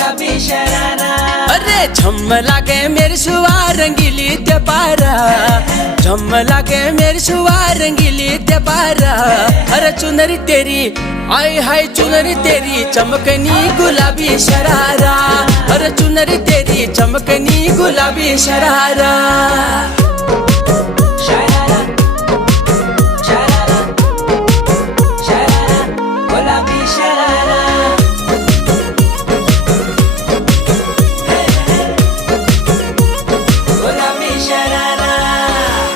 गुलाबी शरारा। अरे झम लागे मेरी सुआ रंगीली ते पारा, झम लागे मेरी सुआ रंगीली ते पारा। अरे चुनरी तेरी आय हाय चुनरी तेरी चमकनी गुलाबी शरारा। अरे चुनरी तेरी चमकनी गुलाबी शरारा। शरारा शरारा शरारा गुलाबी शरारा।